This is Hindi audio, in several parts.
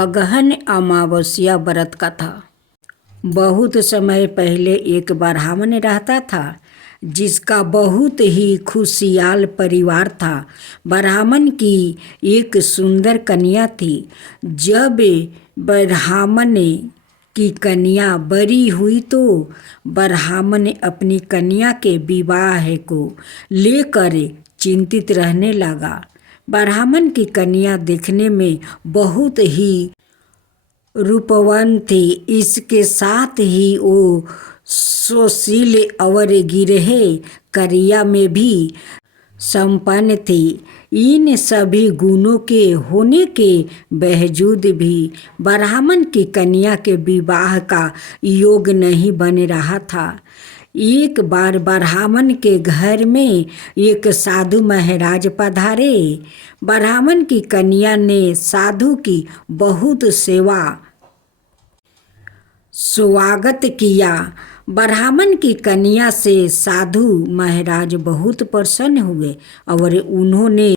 अगहन अमावस्या व्रत कथा। बहुत समय पहले एक ब्राह्मण रहता था जिसका बहुत ही खुशहाल परिवार था। ब्राह्मण की एक सुंदर कन्या थी। जब ब्राह्मण की कन्या बड़ी हुई तो ब्राह्मण अपनी कन्या के विवाह को लेकर चिंतित रहने लगा। ब्राह्मण की कन्या देखने में बहुत ही रूपवान थी। इसके साथ ही वो सुशील और गिरह क्रिया में भी संपन्न थी। इन सभी गुणों के होने के बावजूद भी ब्राह्मण की कन्या के विवाह का योग नहीं बन रहा था। एक बार ब्राह्मण के घर में एक साधु महाराज पधारे। ब्राह्मण की कन्या ने साधु की बहुत स्वागत किया। ब्राह्मण की कन्या से साधु महाराज बहुत प्रसन्न हुए और उन्होंने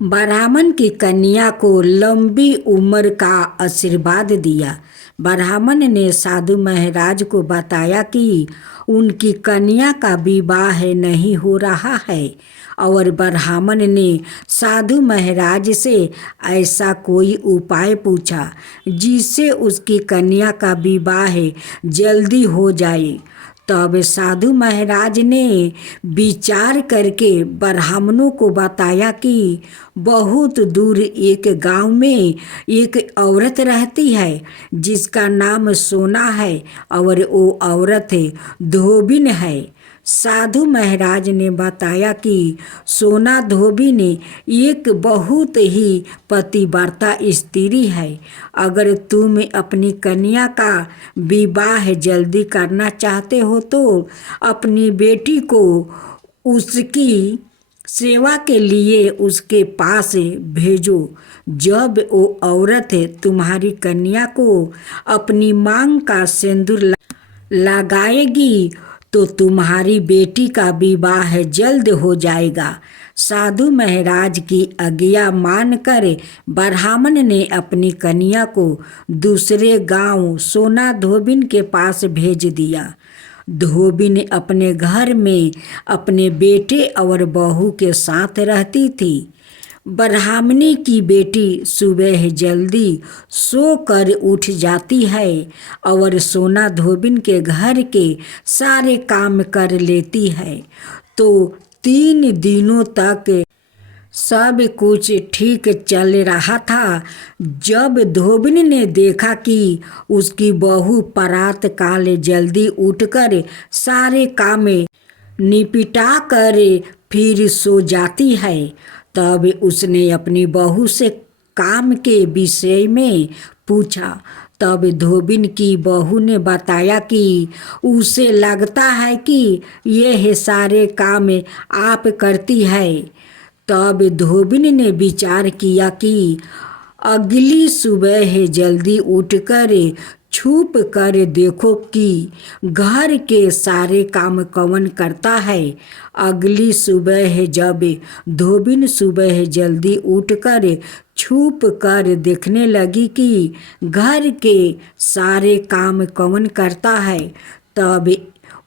ब्राह्मण की कन्या को लंबी उम्र का आशीर्वाद दिया। ब्राह्मण ने साधु महाराज को बताया कि उनकी कन्या का विवाह नहीं हो रहा है और ब्राह्मण ने साधु महाराज से ऐसा कोई उपाय पूछा जिससे उसकी कन्या का विवाह जल्दी हो जाए। तब साधु महाराज ने विचार करके ब्राह्मणों को बताया कि बहुत दूर एक गांव में एक औरत रहती है जिसका नाम सोना है और वो औरत धोबिन है। साधु महाराज ने बताया कि सोना धोबिन एक बहुत ही पतिव्रता स्त्री है। अगर तुम अपनी कन्या का विवाह जल्दी करना चाहते हो तो अपनी बेटी को उसकी सेवा के लिए उसके पास भेजो। जब वो औरत तुम्हारी कन्या को अपनी मांग का सिंदूर लगाएगी तो तुम्हारी बेटी का विवाह जल्द हो जाएगा। साधु महाराज की आज्ञा मानकर ब्राह्मण ने अपनी कन्या को दूसरे गांव सोना धोबिन के पास भेज दिया। धोबिन अपने घर में अपने बेटे और बहू के साथ रहती थी। ब्राह्मणी की बेटी सुबह जल्दी सोकर उठ जाती है और सोना धोबिन के घर के सारे काम कर लेती है। तो 3 दिनों तक सब कुछ ठीक चल रहा था। जब धोबिन ने देखा कि उसकी बहू प्रातः काल जल्दी उठकर सारे काम निपटा कर फिर सो जाती है, तब उसने अपनी बहू से काम के विषय में पूछा। तब धोबिन की बहू ने बताया कि उसे लगता है कि यह सारे काम आप करती है। तब धोबिन ने विचार किया कि अगली सुबह जल्दी उठकर छुप कर देखो कि घर के सारे काम कौन करता है। अगली सुबह जब धोबिन सुबह जल्दी उठकर छुप कर देखने लगी कि घर के सारे काम कौन करता है, तब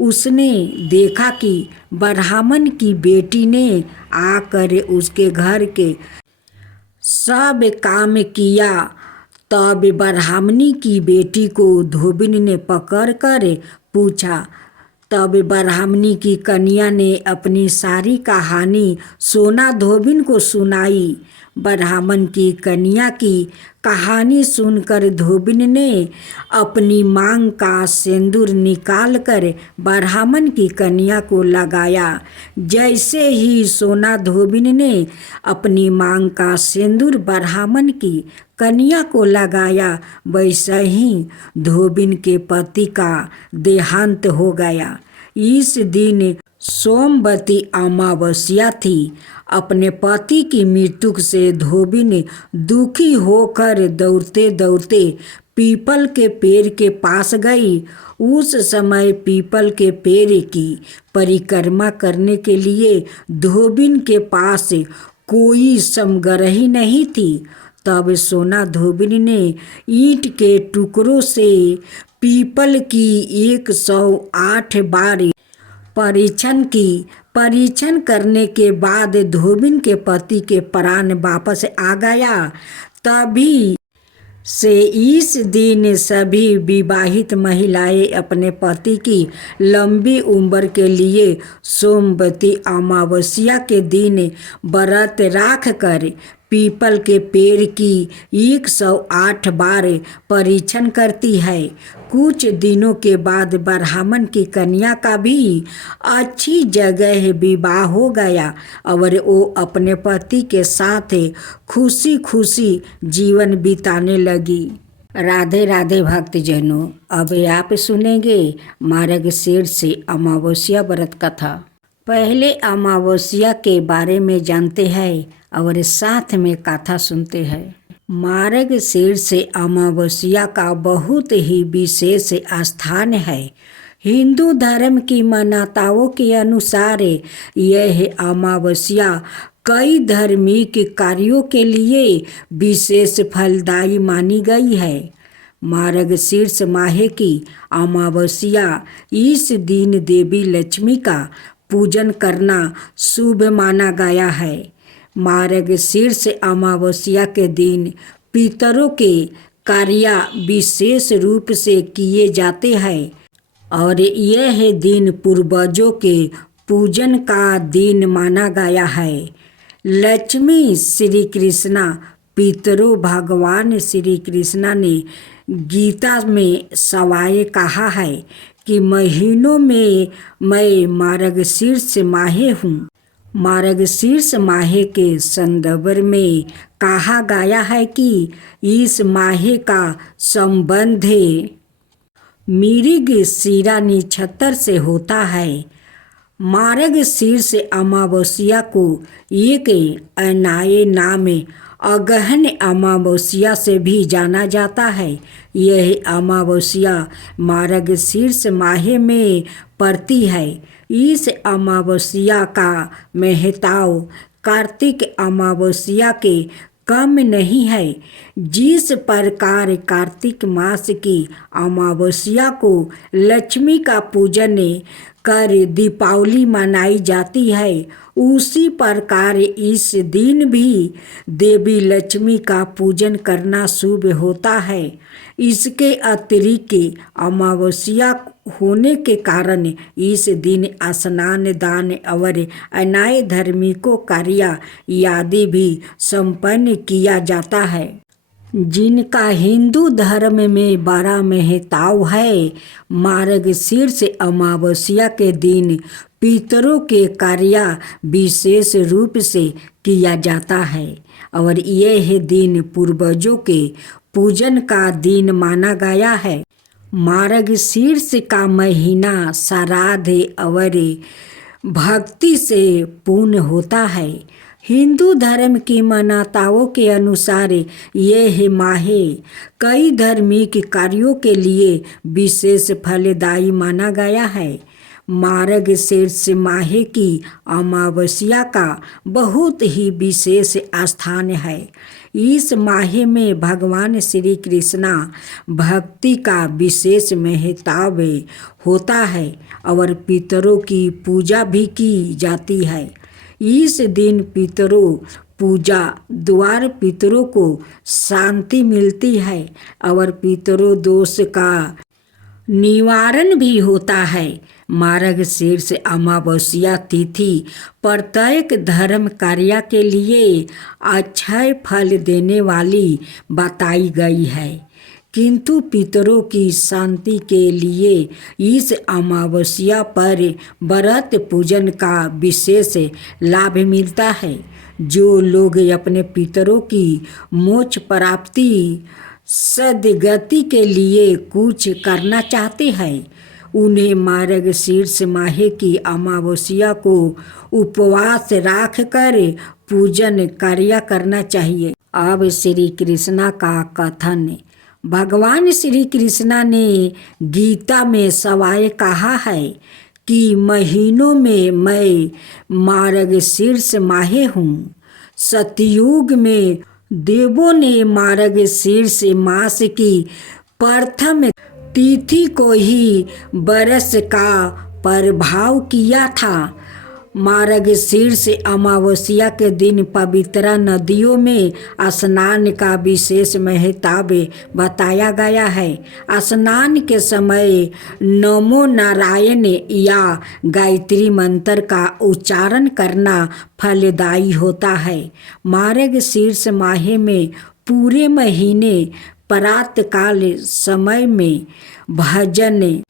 उसने देखा कि ब्राह्मण की बेटी ने आकर उसके घर के सब काम किया। तब ब्राह्मणी की बेटी को धोबिन ने पकड़ कर पूछा। तब ब्राह्मणी की कन्या ने अपनी सारी कहानी सोना धोबिन को सुनाई। ब्राह्मण की कन्या की कहानी सुनकर धोबिन ने अपनी मांग का सिंदूर निकालकर ब्राह्मण की कन्या को लगाया। जैसे ही सोना धोबिन ने अपनी मांग का सिंदूर ब्राह्मण की कन्या को लगाया, वैसे ही धोबिन के पति का देहांत हो गया। इस दिन सोमवती अमावस्या थी। अपने पति की मृत्यु से धोबिन दुखी होकर दौड़ते दौड़ते पीपल के पेड़ के पास गई। उस समय पीपल के पेड़ की परिक्रमा करने के लिए धोबिन के पास कोई समग्रही नहीं थी। तब सोना धोबिन ने ईंट के टुकड़ों से पीपल की 108 बार परीक्षण करने के बाद धोबिन के पति के प्राण वापस आ गया। तभी से इस दिन सभी विवाहित महिलाएं अपने पति की लंबी उम्र के लिए सोमवती अमावस्या के दिन व्रत रख कर पीपल के पेड़ की 108 बार परीक्षण करती है। कुछ दिनों के बाद ब्राह्मण की कन्या का भी अच्छी जगह विवाह हो गया और वो अपने पति के साथ खुशी खुशी जीवन बिताने लगी। राधे राधे भक्तजनों, अब आप सुनेंगे मार्गशीर्ष अमावस्या व्रत कथा। पहले अमावस्या के बारे में जानते हैं और साथ में कथा सुनते हैं। मार्गशीर्ष अमावस्या का बहुत ही विशेष स्थान है। हिंदू धर्म की मान्यताओं के अनुसार यह अमावस्या कई धार्मिक कार्यों के लिए विशेष फलदायी मानी गई है। मार्गशीर्ष माह की अमावस्या इस दिन देवी लक्ष्मी का पूजन करना शुभ माना गया है। मार्गशीर्ष अमावस्या के दिन पितरों के कार्य विशेष रूप से किए जाते हैं और यह दिन पूर्वजों के पूजन का दिन माना गया है। लक्ष्मी श्री कृष्णा पितरों भगवान श्री कृष्णा ने गीता में सवाए कहा है कि महीनों में मैं मार्गशीर्ष माह हूँ। मार्गशीर्ष माह के संदर्भ में कहा गया है कि इस माह का संबंध मृगशिरा नक्षत्र से होता है। मार्गशीर्ष अमावस्या को एक अन्य नाम अगहन अमावस्या से भी जाना जाता है। यह अमावस्या मार्गशीर्ष माह में पड़ती है। इस अमावस्या का महत्व कार्तिक अमावस्या के कम नहीं है। जिस प्रकार कार्तिक मास की अमावस्या को लक्ष्मी का पूजन कर दीपावली मनाई जाती है, उसी प्रकार इस दिन भी देवी लक्ष्मी का पूजन करना शुभ होता है। इसके अतिरिक्त अमावस्या होने के कारण इस दिन स्नान दान और अन्य धार्मिक कार्य आदि भी संपन्न किया जाता है, जिनका हिंदू धर्म में बड़ा महत्व है। मार्गशीर्ष अमावस्या के दिन पितरों के कार्य विशेष रूप से किया जाता है और यह दिन पूर्वजों के पूजन का दिन माना गया है। मार्गशीर्ष का महीना श्राद्ध और भक्ति से पूर्ण होता है। हिंदू धर्म की मान्यताओं के अनुसार यह माह कई धार्मिक कार्यों के लिए विशेष फलदायी माना गया है। मार्गशीर्ष माह की अमावस्या का बहुत ही विशेष स्थान है। इस माह में भगवान श्री कृष्णा भक्ति का विशेष महत्व होता है और पितरों की पूजा भी की जाती है। इस दिन पितरों पूजा द्वारा पितरों को शांति मिलती है और पितरों दोष का निवारण भी होता है। मार्गशीर्ष अमावस्या तिथि प्रत्येक धर्म कार्य के लिए अक्षय फल देने वाली बताई गई है, किंतु पितरों की शांति के लिए इस अमावस्या पर व्रत पूजन का विशेष लाभ मिलता है। जो लोग अपने पितरों की मोक्ष प्राप्ति सद्गति के लिए कुछ करना चाहते हैं, उन्हें मार्गशीर्ष माह की अमावस्या को उपवास रख कर पूजन कार्य करना चाहिए। अब श्री कृष्णा का कथन। भगवान श्री कृष्णा ने गीता में सवाए कहा है कि महीनों में मैं मार्गशीर्ष माह हूँ। सतयुग में देवों ने मार्गशीर्ष मास की प्रथम तिथि को ही बरस का प्रभाव किया था। मार्गशीर्ष अमावस्या के दिन पवित्र नदियों में स्नान का विशेष महत्व बताया गया है। स्नान के समय नमो नारायण या गायत्री मंत्र का उच्चारण करना फलदायी होता है। मार्गशीर्ष माह में पूरे महीने प्रातःकाल समय में भजन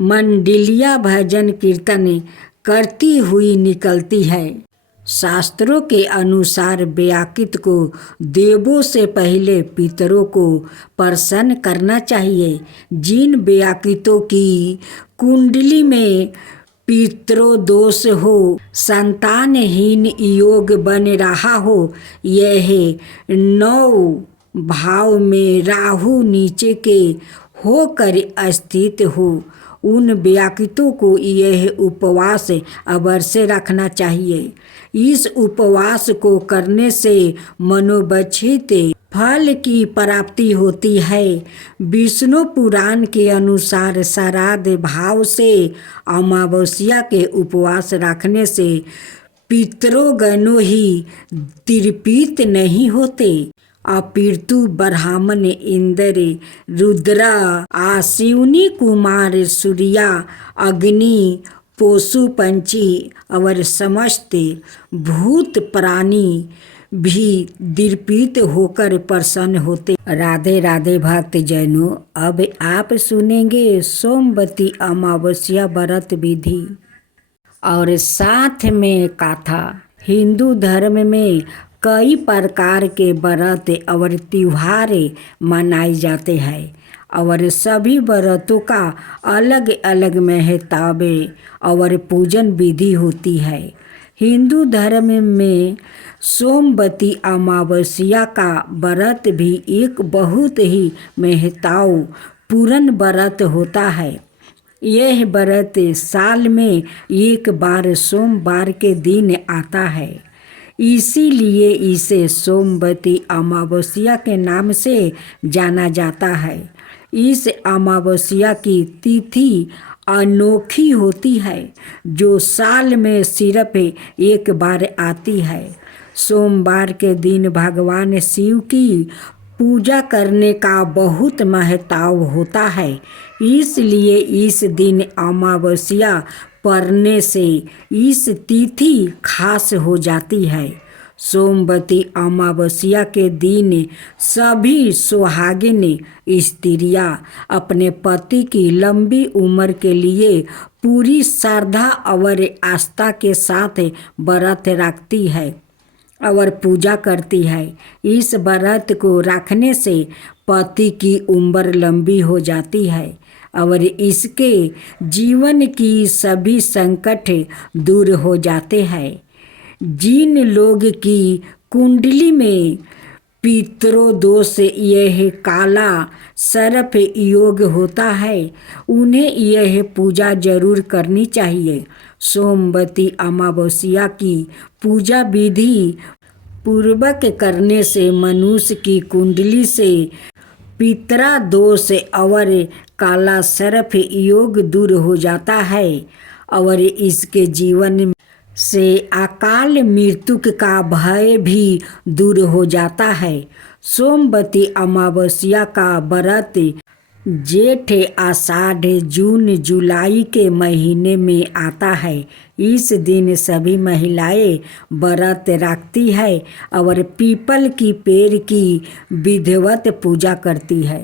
मंडलियाँ भजन कीर्तन करती हुई निकलती है। शास्त्रों के अनुसार व्याकृत को देवों से पहले पितरों को प्रसन्न करना चाहिए। जिन व्याकृतों की कुंडली में पितरोदोष हो, संतानहीन योग बन रहा हो, यह 9 भाव में राहु नीचे के होकर स्थित हो, उन व्याकृतों को यह उपवास अवश्य रखना चाहिए। इस उपवास को करने से मनोवांछित फल की प्राप्ति होती है। विष्णु पुराण के अनुसार श्राद्ध भाव से अमावस्या के उपवास रखने से पितरोगणों ही तृप्त नहीं होते, अपितु ब्राह्मण, इंद्र, रुद्र, अश्विनी कुमार, सूर्य, अग्नि, पशु पंछी और समस्त भूत प्राणी भी तृप्त होकर प्रसन्न होते। राधे राधे भक्त जनों, अब आप सुनेंगे सोमवती अमावस्या व्रत विधि और साथ में कथा। हिंदू धर्म में कई प्रकार के व्रत और त्योहार मनाए जाते हैं और सभी व्रतों का अलग अलग महत्व और पूजन विधि होती है। हिंदू धर्म में सोमवती अमावस्या का व्रत भी एक बहुत ही महत्वपूर्ण व्रत होता है। यह व्रत साल में एक बार सोमवार के दिन आता है, इसीलिए इसे सोमवती अमावस्या के नाम से जाना जाता है। इस अमावस्या की तिथि अनोखी होती है जो साल में सिर्फ एक बार आती है। सोमवार के दिन भगवान शिव की पूजा करने का बहुत महत्व होता है, इसलिए इस दिन अमावस्या पड़ने से इस तिथि खास हो जाती है। सोमवती अमावस्या के दिन सभी सुहागिन स्त्रियां अपने पति की लंबी उम्र के लिए पूरी श्रद्धा और आस्था के साथ व्रत रखती है और पूजा करती है। इस व्रत को रखने से पति की उम्र लंबी हो जाती है और इसके जीवन की सभी संकट दूर हो जाते हैं। जिन लोग की कुंडली में पितरोदोष यह काला सर्प योग होता है, उन्हें यह पूजा जरूर करनी चाहिए। सोमवती अमावस्या की पूजा विधि पूर्वक करने से मनुष्य की कुंडली से पितरा दोष और काला सर्प योग दूर हो जाता है और इसके जीवन से अकाल मृत्यु का भय भी दूर हो जाता है। सोमवती अमावस्या का व्रत जेठ, आषाढ़, जून, जुलाई के महीने में आता है। इस दिन सभी महिलाएं व्रत रखती है और पीपल की पेड़ की विधिवत पूजा करती है।